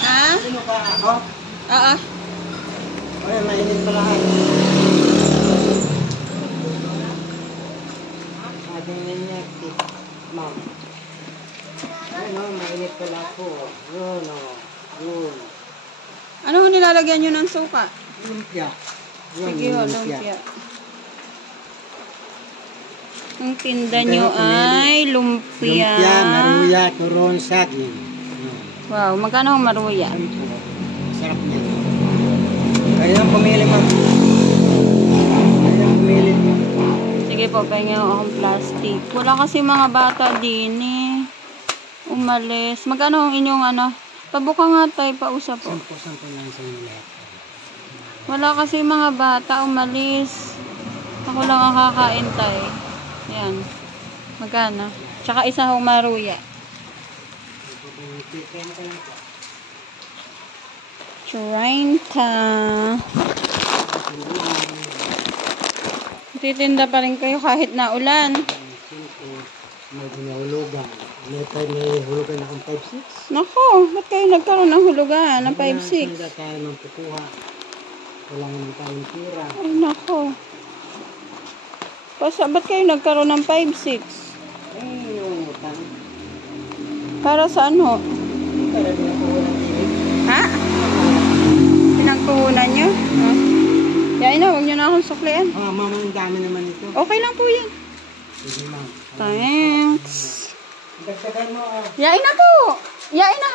Ha? Sino ka ako? Oo. Ay, mainit pala. Ating ninyakti. Ma'am. Ano, mainit pala ako. Yun, o. Yun. Ano nilalagyan nyo ng suka? Lumpia. Yun, Sige ho, lumpia. Ang tinda nyo ay lumpia. Lumpia, maruya, turon, saging. Wow, magkano ang maruya? Masarap niya. Kaya pumili, ma'am. Kaya pumili. Sige po, pahinga akong plastic. Wala kasi mga bata din eh. Umalis. Magkano ang inyong ano? Pabuka nga tayo, pausap po. 10% lang sa inyo lahat. Wala kasi mga bata, umalis. Ako lang ang kakain tayo. Yan. Magkano? Tsaka isa hong maruya. 30. Titinda pa rin kayo kahit na ulan. May ginahulugan. May hulugan akong 5-6. Nako, ba't kayo nagkaroon ng hulugan ng 5-6? Hindi tayo magkukuha. Wala naman tayong tira. Ay, nako. Ba't kayo nagkaroon ng 5-6? Yung utang. Para saan ho? Para pinakuha ng tira. Ha? Pinagpuhunan nyo? Huh? Yain na, huwag nyo na akong suklian. Mama, ang dami naman ito. Okay lang po yan. Sige, ma'am. Thanks. Dagdagan mo. Yain na po. Yain na.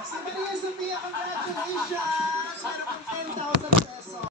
Si Maria Sophia, congratulations! Meron pang 10,000